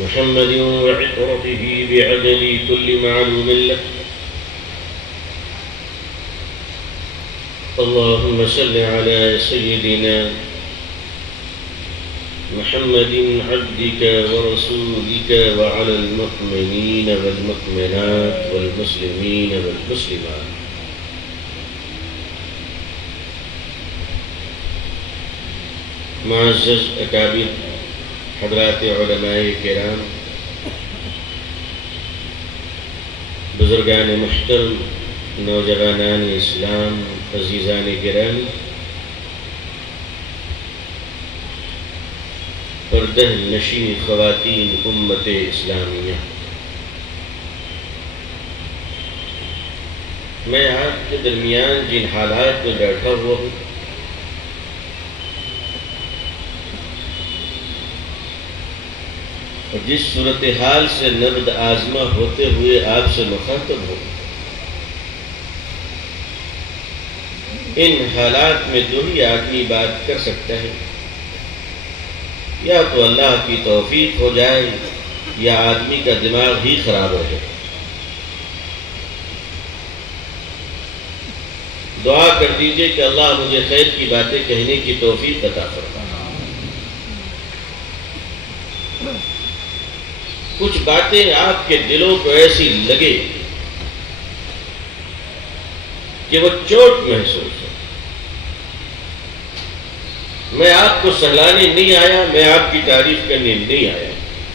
محمد وعطرته بعدد كل معلوم لك. اللهم صل على سيدنا محمد عبدك ورسولك وعلى المؤمنين والمؤمنات والمسلمين والمسلمات. معزز اکابر حضرات علماء کرام، بزرگان محترم، نوجوانان اسلام، عزیزان گرامی، پردہ نشین خواتین امت اسلامیہ، میں آپ کے درمیان جن حالات میں بیٹھا ہوا ہوں اور جس صورتحال سے نبض آزما ہوتے ہوئے آپ سے مخاطب ہوں، ان حالات میں دو ہی آدمی بات کر سکتا ہے، یا تو اللہ کی توفیق ہو جائے یا آدمی کا دماغ ہی خراب رہے۔ دعا کر دیجئے کہ اللہ مجھے خیر کی باتیں کہنے کی توفیق عطا فرمائے۔ کچھ باتیں آپ کے دلوں کو ایسی لگے کہ وہ چوٹ محسوس ہو۔ میں آپ کو سہلانے نہیں آیا، میں آپ کی تعریف کرنے نہیں آیا،